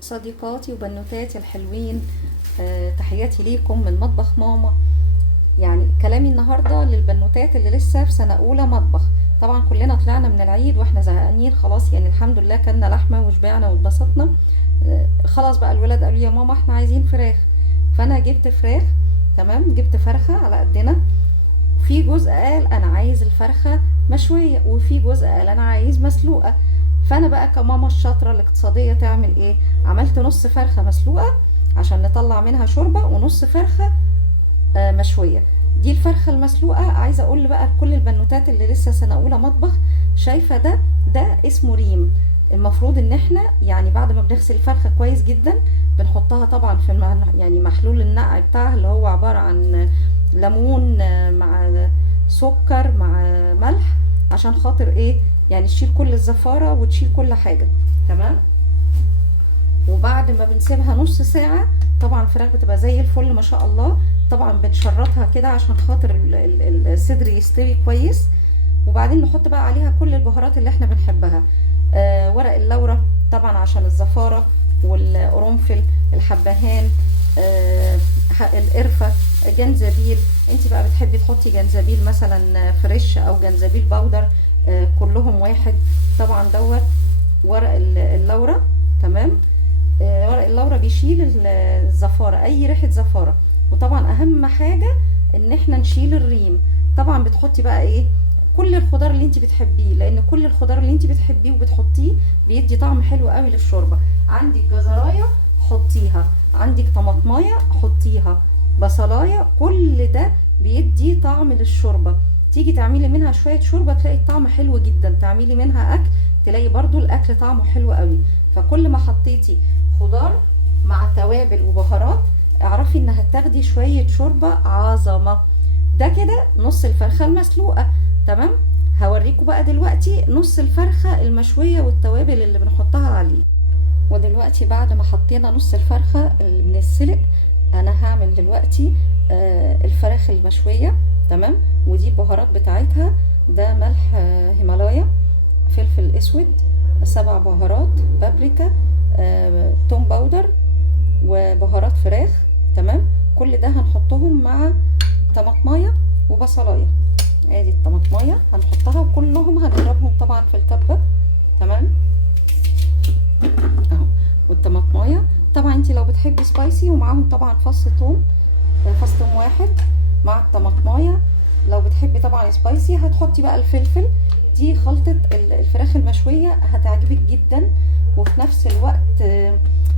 صديقاتي وبنوتاتي الحلوين، تحياتي ليكم من مطبخ ماما. يعني كلامي النهارده للبنوتات اللي لسه في سنه اولى مطبخ. طبعا كلنا طلعنا من العيد واحنا زهقانين خلاص، يعني الحمد لله كلنا لحمه وشبعنا واتبسطنا. خلاص بقى الولاد قالوا يا ماما احنا عايزين فراخ، فانا جبت فراخ. تمام، جبت فرخه على قدنا. في جزء قال انا عايز الفرخه مشويه، وفي جزء قال انا عايز مسلوقه. فانا بقى كماما الشاطره الاقتصاديه تعمل ايه؟ عملت نص فرخه مسلوقه عشان نطلع منها شوربه، ونص فرخه مشويه. دي الفرخه المسلوقه. عايزه اقول بقى لكل البنوتات اللي لسه سنه اولى مطبخ، شايفه ده اسمه ريم. المفروض ان احنا يعني بعد ما بنغسل الفرخه كويس جدا بنحطها طبعا في يعني محلول النقع بتاعها، اللي هو عباره عن ليمون مع سكر مع ملح، عشان خاطر ايه؟ يعني تشيل كل الزفاره وتشيل كل حاجه. تمام. وبعد ما بنسيبها نص ساعه طبعا الفراخ بتبقى زي الفل ما شاء الله. طبعا بنشرطها كده عشان خاطر الصدر يستوي كويس. وبعدين نحط بقى عليها كل البهارات اللي احنا بنحبها. ورق اللورة طبعا عشان الزفارة، والقرنفل، الحبهان، القرفة، جنزبيل. انت بقى بتحبي تحطي جنزبيل مثلا فريش او جنزبيل باودر، كلهم واحد. طبعا دوت ورق اللورة. تمام. ورق اللورة بيشيل الزفارة، اي ريحة زفارة. وطبعا اهم حاجة ان احنا نشيل الريم. طبعا بتحطي بقى ايه؟ كل الخضار اللي انت بتحبيه، لان كل الخضار اللي انت بتحبيه وبتحطيه بيدي طعم حلو قوي للشوربه. عندك جزرايه حطيها، عندك طماطمايه حطيها، بصلايه، كل ده بيدي طعم للشوربه. تيجي تعملي منها شويه شوربه تلاقي الطعم حلو جدا، تعملي منها اكل تلاقي برضو الاكل طعمه حلو قوي. فكل ما حطيتي خضار مع توابل وبهارات اعرفي ان هتاخدي شويه شوربه عظمه. ده كده نص الفرخه المسلوقه. تمام. هوريكم بقى دلوقتي نص الفرخه المشويه والتوابل اللي بنحطها عليه. ودلوقتي بعد ما حطينا نص الفرخه اللي بنسلق، انا هعمل دلوقتي الفراخ المشويه. تمام. ودي البهارات بتاعتها، ده ملح هيمالايا، فلفل اسود، 7 بهارات، بابريكا، توم باودر، وبهارات فراخ. تمام. كل ده هنحطهم مع طماطمايه وبصلايه. ادي الطماطمايه هنحطها وكلهم هنضربهم طبعا في الكبه. تمام اهو. والطماطمايه طبعا انت لو بتحبي سبايسي، ومعاهم طبعا فص ثوم، فص ثوم واحد مع الطماطمايه. لو بتحبي طبعا سبايسي هتحطي بقى الفلفل. دي خلطه الفراخ المشويه هتعجبك جدا، وفي نفس الوقت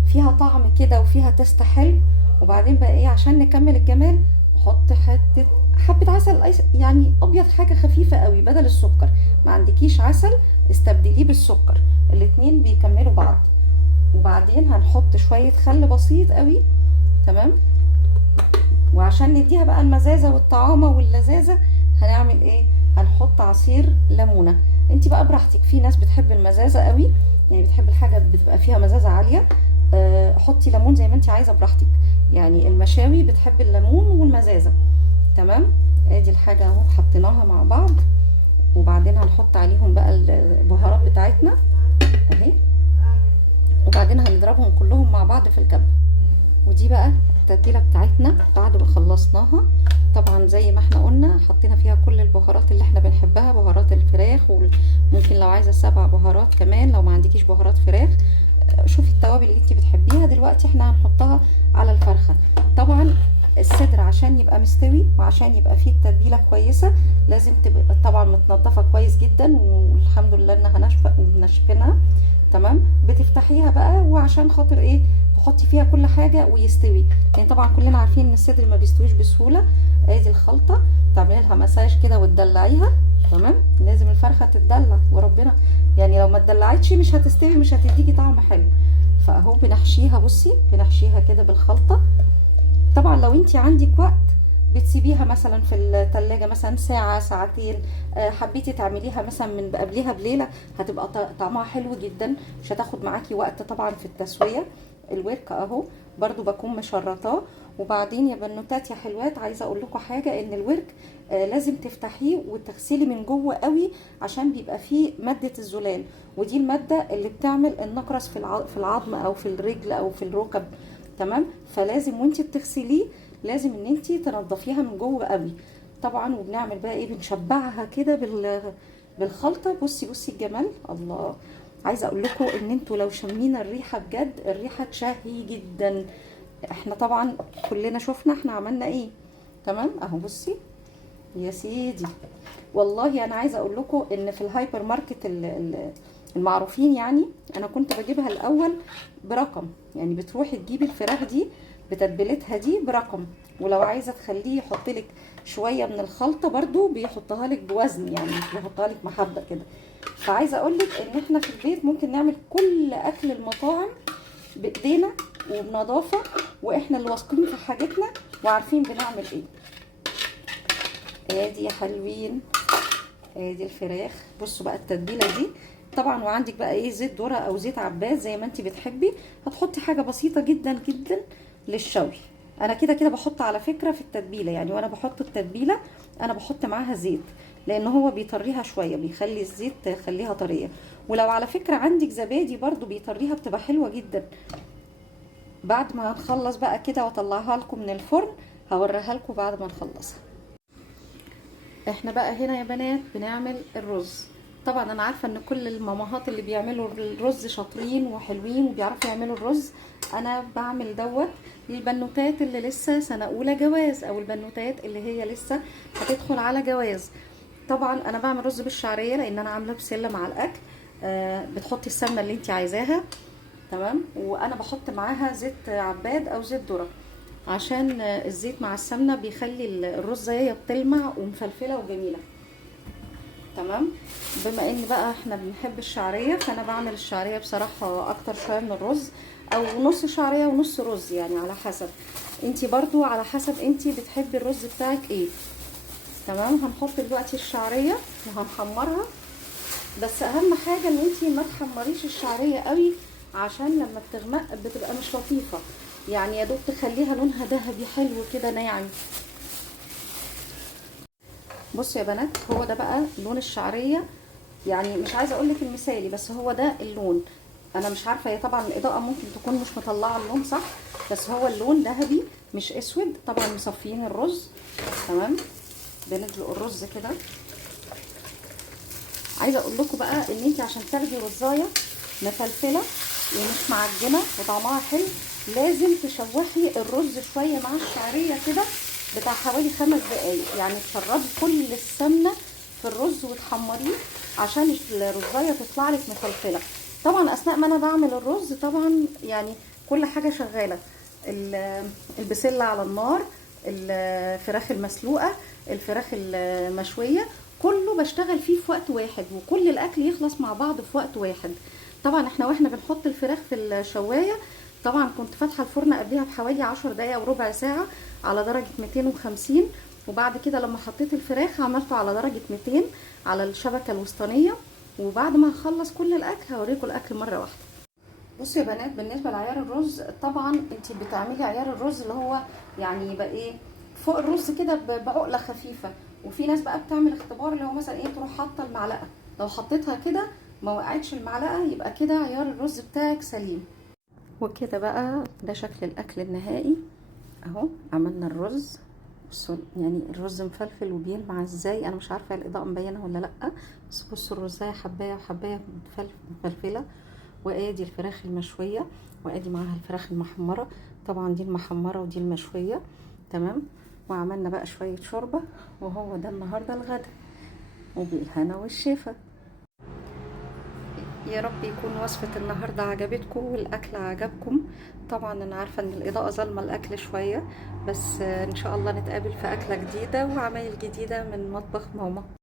فيها طعم كده وفيها تست حلو. وبعدين بقى ايه عشان نكمل الجمال؟ نحط حبة عسل يعني ابيض، حاجة خفيفة قوي بدل السكر. ما عندكيش عسل استبدليه بالسكر، الاتنين بيكملوا بعض. وبعدين هنحط شوية خل بسيط قوي. تمام. وعشان نديها بقى المزازة والطعامة واللذاذة هنعمل ايه؟ هنحط عصير ليمونة. انت بقى براحتك، في ناس بتحب المزازة قوي، يعني بتحب الحاجة بتبقى فيها مزازة عالية. حطي ليمون زي ما انت عايزة براحتك، يعني المشاوي بتحب الليمون والمزازة. تمام. ادي الحاجة اهو حطيناها مع بعض. وبعدين هنحط عليهم بقى البهارات بتاعتنا اهي، وبعدين هنضربهم كلهم مع بعض في الكبة. ودي بقى التتبيلة بتاعتنا بعد ما خلصناها. طبعا زي ما احنا قلنا حطينا فيها كل البهارات اللي احنا بنحبها، بهارات الفراخ، وممكن لو عايزة 7 بهارات كمان لو ما عندكيش بهارات فراخ. شوفي التوابل اللي انت بتحبيها. دلوقتي احنا هنحطها على الفرخة. طبعا الصدر عشان يبقى مستوي وعشان يبقى فيه التتبيله كويسه لازم تبقى طبعا متنضفه كويس جدا، والحمد لله انها ناشفه ومنشفينها. تمام. بتفتحيها بقى وعشان خاطر ايه؟ تحطي فيها كل حاجه ويستوي، يعني طبعا كلنا عارفين ان الصدر ما بيستويش بسهوله. ادي الخلطه، تعملي لها مساج كده وتدلعيها. تمام. لازم الفرخه تتدلع وربنا، يعني لو ما اتدلعتش مش هتستوي، مش هتديكي طعم حلو. فاهو بنحشيها، بصي بنحشيها كده بالخلطه. طبعا لو انت عندك وقت بتسيبيها مثلا في التلاجة مثلا ساعة ساعتين. حبيتي تعمليها مثلا من قبلها بليلة هتبقى طعمها حلو جدا، مش هتاخد معاكي وقت طبعا في التسوية. الورك اهو برضو بكون مشرطاه، وبعدين يا بنوتات يا حلوات، عايزه اقول لكم حاجه، ان الورك لازم تفتحيه وتغسلي من جوه قوي، عشان بيبقى فيه ماده الزلال، ودي الماده اللي بتعمل النقرس في العظم او في الرجل او في الركب. تمام، فلازم وانتي بتغسليه لازم ان انتي تنضفيها من جوه قوي طبعا. وبنعمل بقى ايه، بنشبعها كده بالخلطه. بصي بصي الجمال، الله. عايزه اقول لكم ان انتوا لو شمينا الريحه بجد، الريحه تشهي جدا. احنا طبعا كلنا شفنا احنا عملنا ايه. تمام اهو، بصي يا سيدي. والله انا عايزه اقول لكم ان في الهايبر ماركت المعروفين، يعني انا كنت بجيبها الاول برقم، يعني بتروحي تجيبي الفراخ دي بتتبيلتها دي برقم، ولو عايزه تخليه يحط لك شويه من الخلطه برضو بيحطها لك بوزن، يعني مش بيحطها لك محبه كده. فعايزه اقول لك ان احنا في البيت ممكن نعمل كل اكل المطاعم بايدينا وبنظافه، واحنا اللي واثقين في حاجتنا وعارفين بنعمل ايه. ادي يا حلوين، ادي الفراخ. بصوا بقى التتبيله دي طبعا، وعندك بقى ايه، زيت ذره او زيت عباد زي ما انت بتحبي. هتحطي حاجه بسيطه جدا جدا للشوي. انا كده كده بحط على فكره في التتبيله، يعني وانا بحط التتبيله انا بحط معاها زيت، لان هو بيطريها شويه، بيخلي الزيت يخليها طريه. ولو على فكره عندك زبادي برضو بيطريها، بتبقى حلوه جدا. بعد ما هنخلص بقى كده واطلعها لكم من الفرن، هوريها لكم بعد ما نخلصها. احنا بقى هنا يا بنات بنعمل الرز. طبعا انا عارفه ان كل المامهات اللي بيعملوا الرز شاطرين وحلوين وبيعرفوا يعملوا الرز. انا بعمل دوت للبنوتات اللي لسه سنه اولى جواز، او البنوتات اللي هي لسه هتدخل على جواز. طبعا انا بعمل رز بالشعريه لان انا عامله بسله مع الاكل. بتحطي السمنه اللي انت عايزاها. تمام، وانا بحط معاها زيت عباد او زيت ذره، عشان الزيت مع السمنه بيخلي الرزايه بتلمع ومفلفله وجميله. تمام، بما ان بقى احنا بنحب الشعريه، فانا بعمل الشعريه بصراحه اكتر شويه من الرز، او نص شعريه ونص رز، يعني على حسب انتي، برضو على حسب انتي بتحبي الرز بتاعك ايه. تمام، هنحط دلوقتي الشعريه وهنحمرها. بس اهم حاجه ان انتي ما تحمريش الشعريه قوي، عشان لما بتغمق بتبقى مش لطيفه، يعني يا دوب تخليها لونها ذهبي حلو كده ناعم. بصوا يا بنات، هو ده بقى لون الشعريه، يعني مش عايزه اقول لك المثالي، بس هو ده اللون. انا مش عارفه، هي طبعا الاضاءه ممكن تكون مش مطلعه اللون صح، بس هو اللون ذهبي مش اسود. طبعا مصفيين الرز. تمام، بندلق الرز كده. عايزه اقول لكم بقى ان انت عشان تاخدي رزايه مفلفله ومش معجنه وطعمها حلو، لازم تشوحي الرز شويه مع الشعريه كده بتاع حوالي 5 دقايق، يعني تشربي كل السمنه في الرز وتحمريه عشان الرزايه تطلع لك مفلفله. طبعا اثناء ما انا بعمل الرز طبعا يعني كل حاجه شغاله، البسله على النار، الفراخ المسلوقه، الفراخ المشويه، كله بشتغل فيه في وقت واحد، وكل الاكل يخلص مع بعض في وقت واحد. طبعا واحنا بنحط الفراخ في الشوايه، طبعا كنت فاتحه الفرن قبلها بحوالي 10 دقايق او ربع ساعه على درجه 250، وبعد كده لما حطيت الفراخ عملته على درجه 200 على الشبكه الوسطانيه. وبعد ما هخلص كل الاكل هوريكم الاكل مره واحده. بصوا يا بنات، بالنسبه لعيار الرز، طبعا انت بتعملي عيار الرز اللي هو يعني يبقى ايه، فوق الرز كده بعقله خفيفه. وفي ناس بقى بتعمل اختبار اللي هو مثلا ايه، تروح حاطه المعلقه، لو حطيتها كده ما وقعتش المعلقه يبقى كده عيار الرز بتاعك سليم. وكده بقى ده شكل الاكل النهائي اهو. عملنا الرز، بصوا يعني الرز مفلفل وبيلمع ازاي، انا مش عارفه الاضاءه مبينه ولا لا، بس بصوا الرزايه حبايه وحبايه مفلفله. وادي الفراخ المشويه، وادي معاها الفراخ المحمره. طبعا دي المحمره ودي المشويه. تمام، وعملنا بقى شويه شوربه، وهو ده النهارده الغدا، وبالهنا والشفا. يا رب يكون وصفة النهاردة عجبتكم والأكل عجبكم. طبعا أنا عارفة أن الإضاءة ظلمة الأكل شوية، بس إن شاء الله نتقابل في أكلة جديدة وعمايل جديدة من مطبخ ماما.